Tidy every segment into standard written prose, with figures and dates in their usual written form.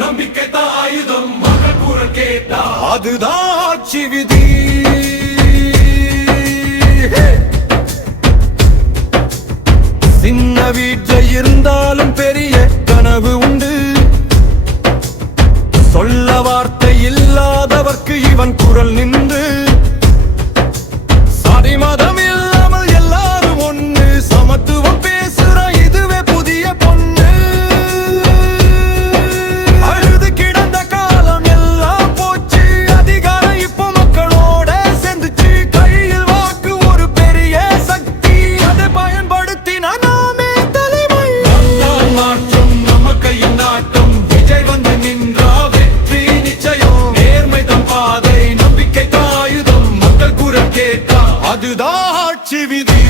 நம்பிக்கை தாயுதம் மக்கள் குரல் கேட்டா அதுதான் ஆட்சி விதி. சின்ன வீட்டில் இருந்தாலும் பெரிய கனவு உண்டு. சொல்ல வார்த்தை இல்லாதவர்க்கு இவன் குரல் நின்று. சாதி மதம் இல்லாமல் எல்லாரும் ஒண்ணு, சமத்துவம் பேசுற இதுவே புதிய பொண்ணு. அழுது கிடந்த காலம் எல்லாம் போச்சு, அதிகாரம் இப்போ மக்களோட சேர்ந்துச்சு. கையில் வாக்கு ஒரு பெரிய சக்தி, அதை பயன்படுத்தினா நாமே தலைமை. மாற்றம் நம்ம கையின் நாட்டம், விஜய் வந்து நின்றா வெற்றி நிச்சயம். நேர்மை தம் பாதை, நம்பிக்கை தாயுதம் மக்கள் குரல் கேட்டா அதுதான் ஆட்சி விதி.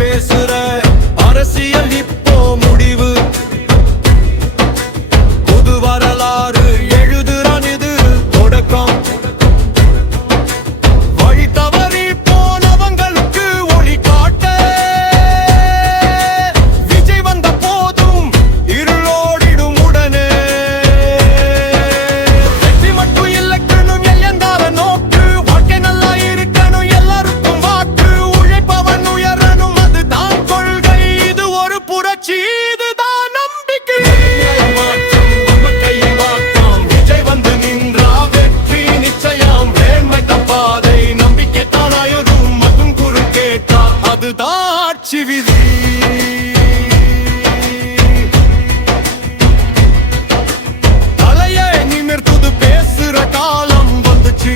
பேசுற அரசியல் இப்போ முடிவு, புது வரலாறு எழுதுறான் இது தொடக்கம். வழி தவறி போனவங்களுக்கு ஒளி காட்ட விஜய் வந்த போதும் இருளோடிடும் உடனே. வெற்றி மட்டும் இல்லக்கணும் எல்லைந்தார நோக்கு, வாழ்க்கை நல்லா இருக்கணும் எல்லாருக்கும் வாக்கு. உழைப்பவன் உயரணும் அதுதான் கொள்கை, இது ஒரு புரட்சி இதுதான் நம்பிக்கை. மாற்றம் நம்ம கையின் வாக்கம், விஜய் வந்து நின்றா வெற்றி நிச்சயம். நேர்மை தம் பாதை, நம்பிக்கை தானாயுதும் மற்றும் குரல் கேட்டா அதுதான் ஆட்சி விதி. தலையை நிமிர்த்துது பேசுற காலம் வந்துச்சு.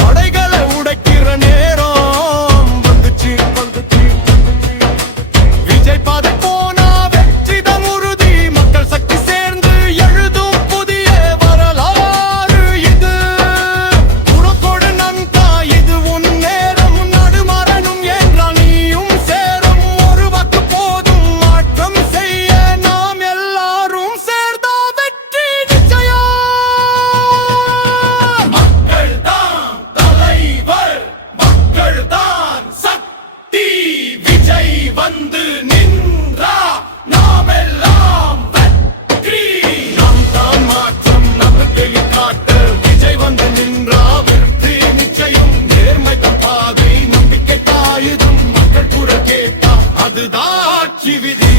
தடைகளை உடைக்கிற நேரம் வந்துச்சு. விஜய் பாதை போனா வெற்றிதான் உறுதி, மக்கள் சக்தி சேர்ந்து எழுதும் புதிய வரலாறு இது. உனக்கோடு நந்தா இது உன் நேரம், நடுமரணும் என்றால் நீயும் சேரும். ஒரு வாக்கு போதும் மாற்றம் செய்ய, நாம் எல்லாரும் சேர்ந்தா வெற்றி நிச்சயம். மக்கள் தான் தலைவர், மக்கள் தான் சக்தி. விஜய் வந்து நின்றா நாம் எல்லாம் வெற்றி. நாம் தான் மாற்றம் நம்பிக்கை காட்ட, விஜய் வந்து நின்றா வெற்றி நிச்சயம். நேர்மை தம் பாதை, நம்பிக்கை தாயுதும் மக்கள் குரல் கேட்டா அதுதான் ஆட்சி விதி.